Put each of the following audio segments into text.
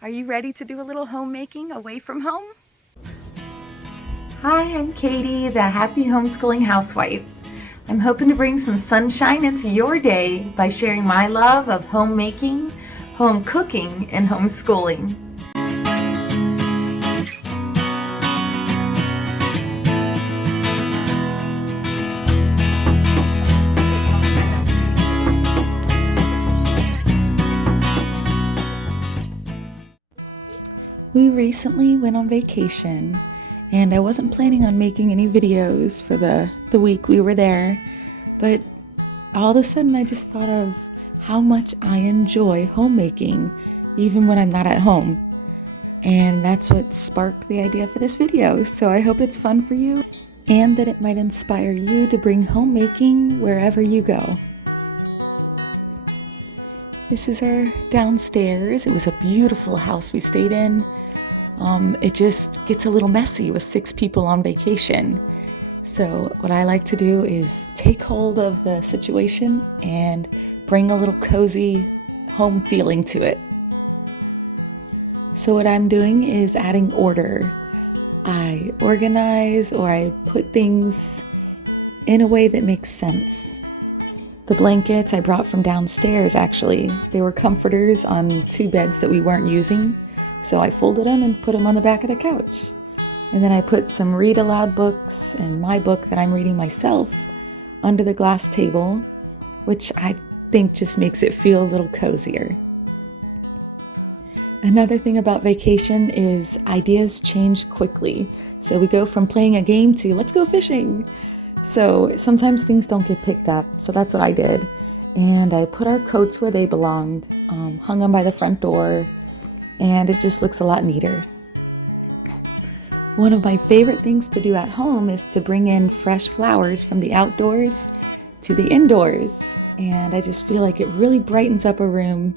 Are you ready to do a little homemaking away from home? Hi, I'm Katie, the happy homeschooling housewife. I'm hoping to bring some sunshine into your day by sharing my love of homemaking, home cooking, and homeschooling. We recently went on vacation, and I wasn't planning on making any videos for the week we were there, but all of a sudden I just thought of how much I enjoy homemaking even when I'm not at home. And that's what sparked the idea for this video. So I hope it's fun for you and that it might inspire you to bring homemaking wherever you go. This is our downstairs. It was a beautiful house we stayed in. It just gets a little messy with 6 people on vacation. So what I like to do is take hold of the situation and bring a little cozy home feeling to it. So what I'm doing is adding order. I organize or I put things in a way that makes sense. The blankets I brought from downstairs, actually. They were comforters on 2 beds that we weren't using. So I folded them and put them on the back of the couch. And then I put some read aloud books and my book that I'm reading myself under the glass table, which I think just makes it feel a little cozier. Another thing about vacation is ideas change quickly. So we go from playing a game to let's go fishing. So sometimes things don't get picked up. So that's what I did. And I put our coats where they belonged, hung them by the front door, and it just looks a lot neater. One of my favorite things to do at home is to bring in fresh flowers from the outdoors to the indoors. And I just feel like it really brightens up a room.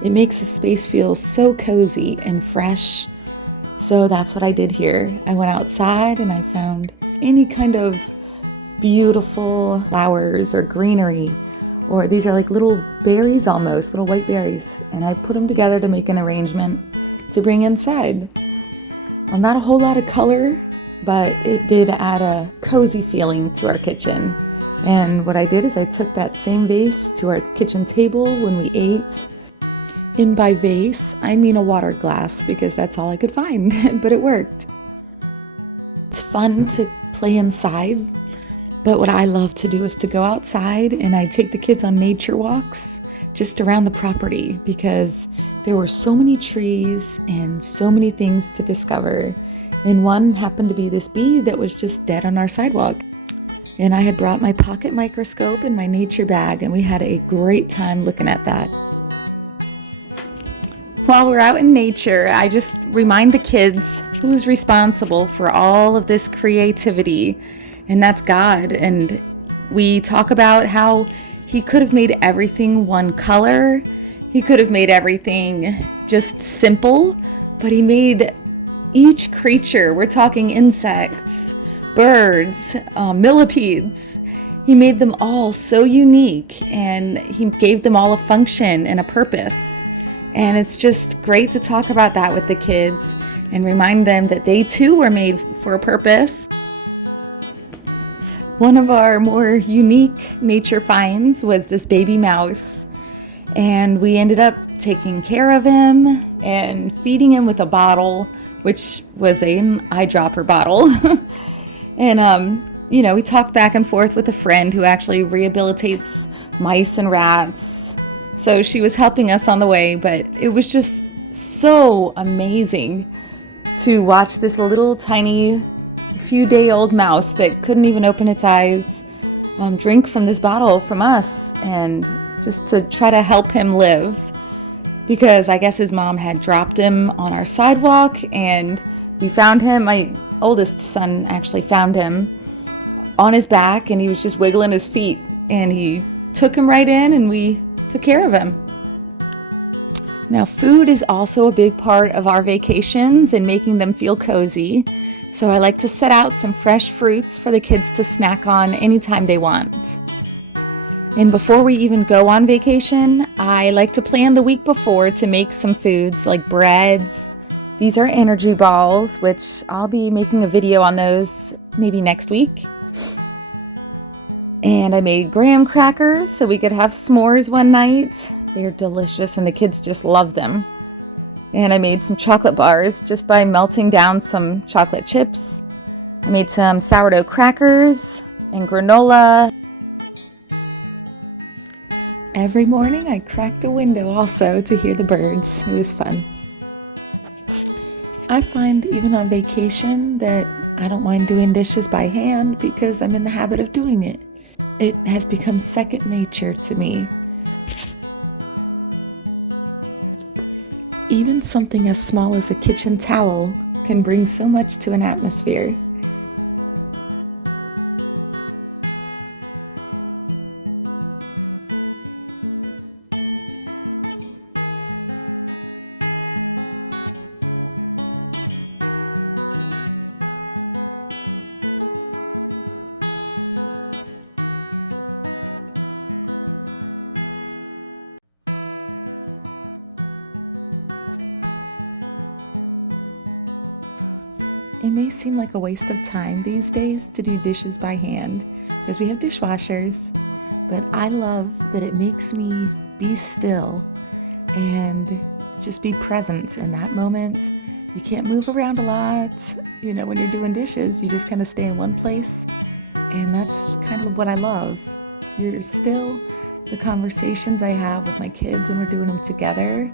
It makes a space feel so cozy and fresh. So that's what I did here. I went outside and I found any kind of beautiful flowers or greenery, or these are like little berries almost, little white berries. And I put them together to make an arrangement to bring inside. Not a whole lot of color, but it did add a cozy feeling to our kitchen. And what I did is I took that same vase to our kitchen table when we ate. And by vase, I mean a water glass because that's all I could find, but it worked. It's fun to play inside, but what I love to do is to go outside and I take the kids on nature walks just around the property because there were so many trees and so many things to discover. And one happened to be this bee that was just dead on our sidewalk. And I had brought my pocket microscope and my nature bag, and we had a great time looking at that. While we're out in nature, I just remind the kids who's responsible for all of this creativity, and that's God. And we talk about how He could have made everything one color. He could have made everything just simple, but He made each creature. We're talking insects, birds, millipedes. He made them all so unique, and He gave them all a function and a purpose. And it's just great to talk about that with the kids and remind them that they too were made for a purpose. One of our more unique nature finds was this baby mouse. And we ended up taking care of him and feeding him with a bottle, which was an eyedropper bottle. And, we talked back and forth with a friend who actually rehabilitates mice and rats. So she was helping us on the way, but it was just so amazing to watch this little tiny few-day-old mouse that couldn't even open its eyes drink from this bottle from us, and just to try to help him live, because I guess his mom had dropped him on our sidewalk and we found him. My oldest son actually found him on his back and he was just wiggling his feet, and he took him right in and we took care of him. Now, food is also a big part of our vacations and making them feel cozy. So I like to set out some fresh fruits for the kids to snack on anytime they want. And before we even go on vacation, I like to plan the week before to make some foods like breads. These are energy balls, which I'll be making a video on those maybe next week. And I made graham crackers so we could have s'mores one night. They're delicious and the kids just love them. And I made some chocolate bars just by melting down some chocolate chips. I made some sourdough crackers and granola. Every morning I cracked a window also to hear the birds. It was fun. I find even on vacation that I don't mind doing dishes by hand because I'm in the habit of doing it. It has become second nature to me. Even something as small as a kitchen towel can bring so much to an atmosphere. It may seem like a waste of time these days to do dishes by hand because we have dishwashers, but I love that it makes me be still and just be present in that moment. You can't move around a lot. You know, when you're doing dishes, you just kind of stay in one place, and that's kind of what I love. You're still the conversations I have with my kids when we're doing them together.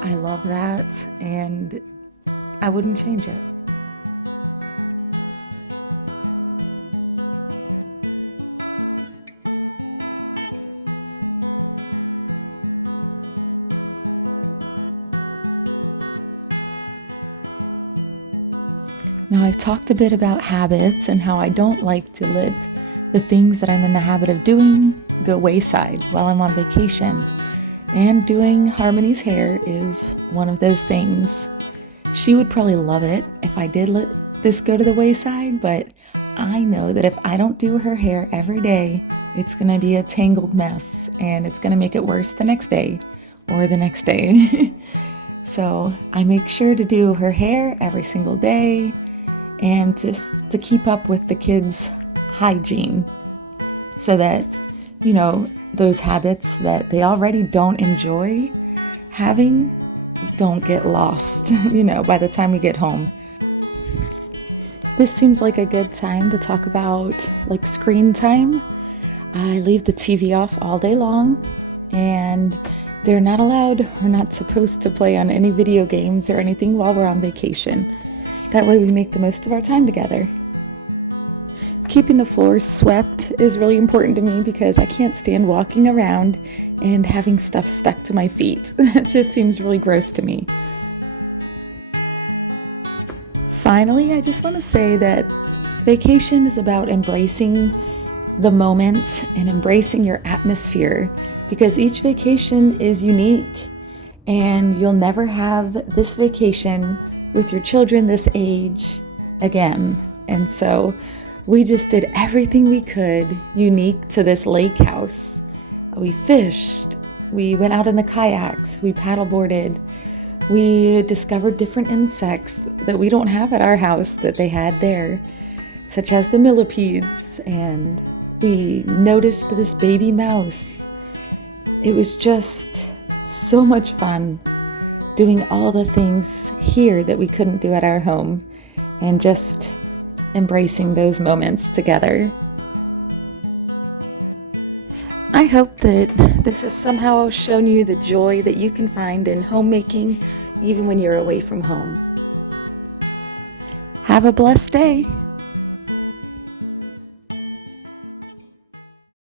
I love that, and I wouldn't change it. Now, I've talked a bit about habits and how I don't like to let the things that I'm in the habit of doing go wayside while I'm on vacation. And doing Harmony's hair is one of those things. She would probably love it if I did let this go to the wayside, but I know that if I don't do her hair every day, it's going to be a tangled mess and it's going to make it worse the next day or the next day. So I make sure to do her hair every single day, and just to keep up with the kids' hygiene so that, you know, those habits that they already don't enjoy having don't get lost, you know, by the time we get home. This seems like a good time to talk about like screen time. I leave the TV off all day long, and they're not allowed or not supposed to play on any video games or anything while we're on vacation. That way we make the most of our time together. Keeping the floors swept is really important to me because I can't stand walking around and having stuff stuck to my feet. It just seems really gross to me. Finally, I just want to say that vacation is about embracing the moment and embracing your atmosphere, because each vacation is unique and you'll never have this vacation with your children this age again. And so we just did everything we could unique to this lake house. We fished, we went out in the kayaks, we paddleboarded, we discovered different insects that we don't have at our house that they had there, such as the millipedes, and we noticed this baby mouse. It was just so much fun doing all the things here that we couldn't do at our home, and just embracing those moments together. I hope that this has somehow shown you the joy that you can find in homemaking even when you're away from home. Have a blessed day.